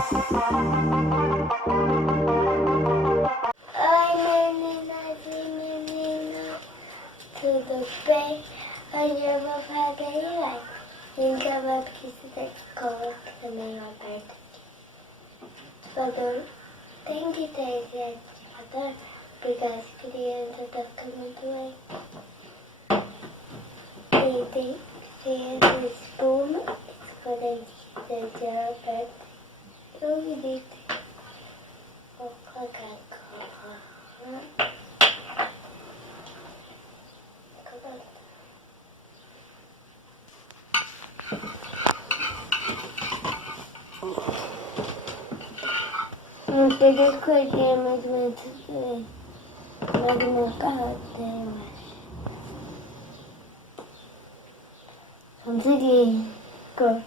Oi, meninas e meninos, tudo bem? Hoje eu vou fazer slime. Então eu preciso da escola, que também é aberta aqui. Tem que ter esse ativador, porque as crianças estão ficando doentes. E tem essa espuma, escorrente que já aberta. Eu grito. Vou colocar a cola. Não sei escolher mais ou menos mas no carro tem, eu acho. Consegui. Cor.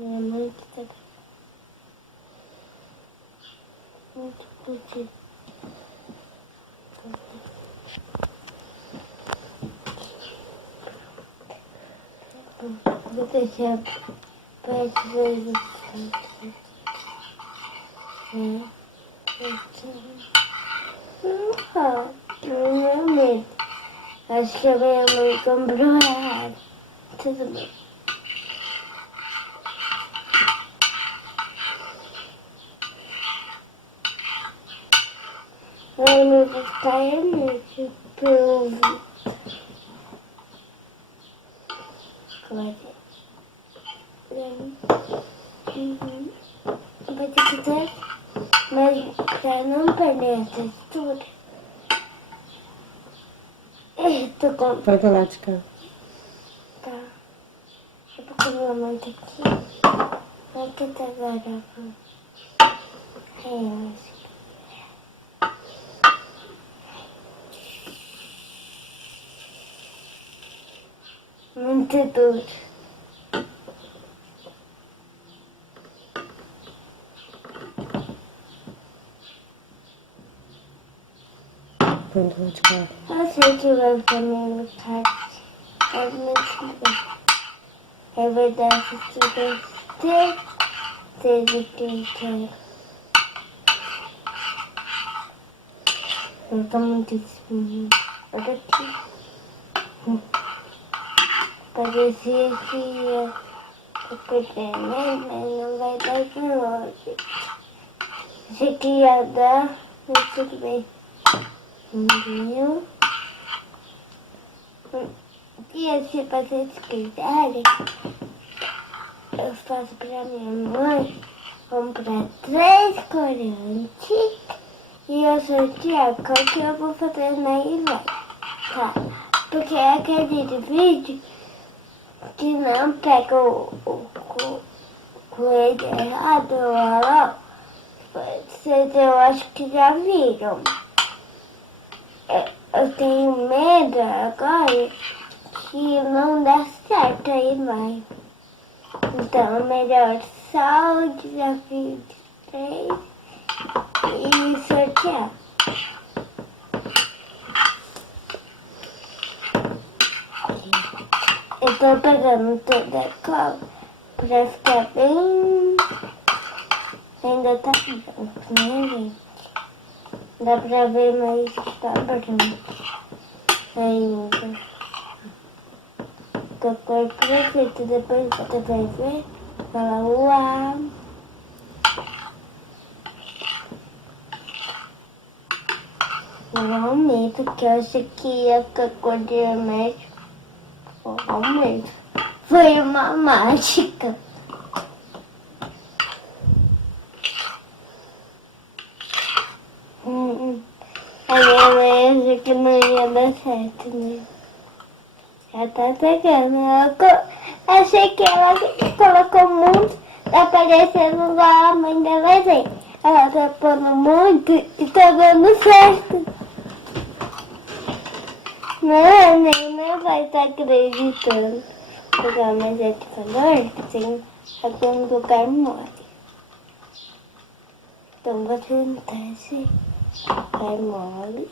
Minha mãe que tá muito curtida. Vou deixar perto vezes. Não é medo. Acho que a minha mãe comprou errado. Tudo bem. Ai, meu Deus, cai muito pelo agora. Vai ter que ter, mas pra não perder a textura, tô com... Vai pra lá de cá. Tá. Eu vou com minha mão aqui. Vai que tá agora. Eu acho. Muito duro. Pronto, vou de cá. Eu sei que vai ficar meio tarde. Mas muito bem. É verdade que tem certeza que eu quero. Eu tô muito espinho. Olha aqui. Parecia que ia perder, né? Mas não vai dar de longe. Achei que ia dar, mas tudo bem. Viu? E se vocês quiserem, eu faço pra minha mãe comprar 3 corantes e eu sortear qual que eu vou fazer na ilha. Tá? Porque é aquele vídeo que não pega o coelho errado, ó. Vocês eu acho que já viram. Eu tenho medo agora que não dá certo, aí vai. Então é melhor só o desafio de 3 e sortear. Eu tô pegando toda a cola pra ficar bem... Ainda tá branco, né, gente? Dá pra ver, mas tá branco ainda. Com a cor perfeita, depois você vai ver. Fala, uau! Eu amei, porque eu achei que ia ficar a cor de remédio. Eu amei. Foi uma mágica. A minha mãe achou que não ia dar certo, né? Já tá pegando. Achei que ela colocou muito, tá parecendo igual a mãe dela assim. Ela tá pondo muito e tá dando certo. Não, nem não vai estar acreditando. Vou pegar mais ativador que tem algum lugar mole. Então vou tentar esse lugar mole.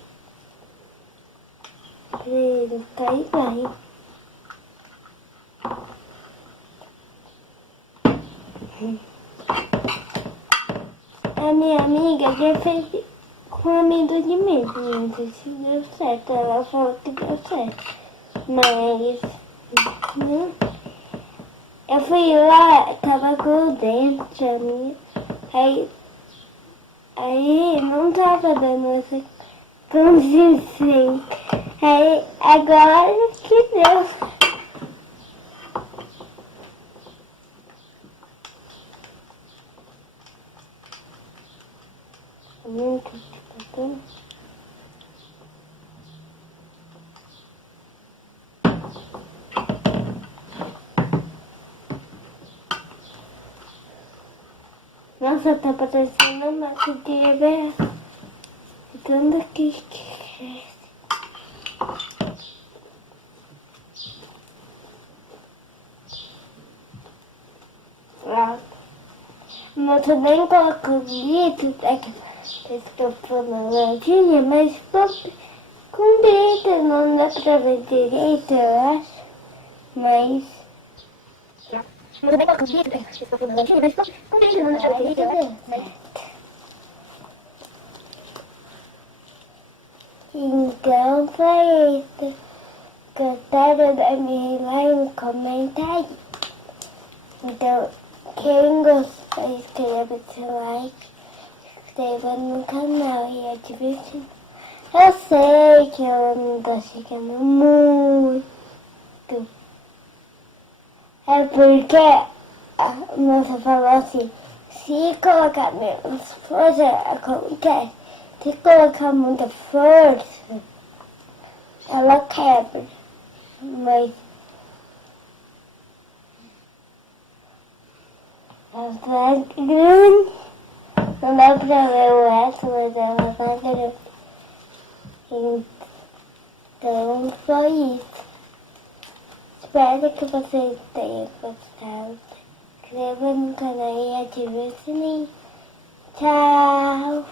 39. A minha amiga já fez com amendoim mesmo, não sei se deu certo. Ela falou que deu certo. Mas não. Eu fui lá, tava com o dente a minha. Aí não tava dando essa consistência. Aí agora que deu. Muito bom. Nossa, tá parecendo uma cadeira. Tanto que cresce. Mas também coloco glitter, é que estou falando latinha, mas com glitter não dá pra ver direito, eu acho. Mas também coloco glitter, estou falando latinha, mas com glitter não dá pra ver direito, eu acho. Então foi isso. Gostaram da minha live? Comenta aí. Então, quem gostou, inscreva seu like, inscreva no canal e ative o sininho. Eu sei que eu não tô chegando muito. É porque a moça falou assim, se colocar menos força, acontece. Se colocar muita força, ela quebra. Mas ela é grande. Não dá pra ver o resto, mas ela tá grande. Então foi isso. Espero que vocês tenham gostado. Se inscreva no canal e ative o sininho. Tchau!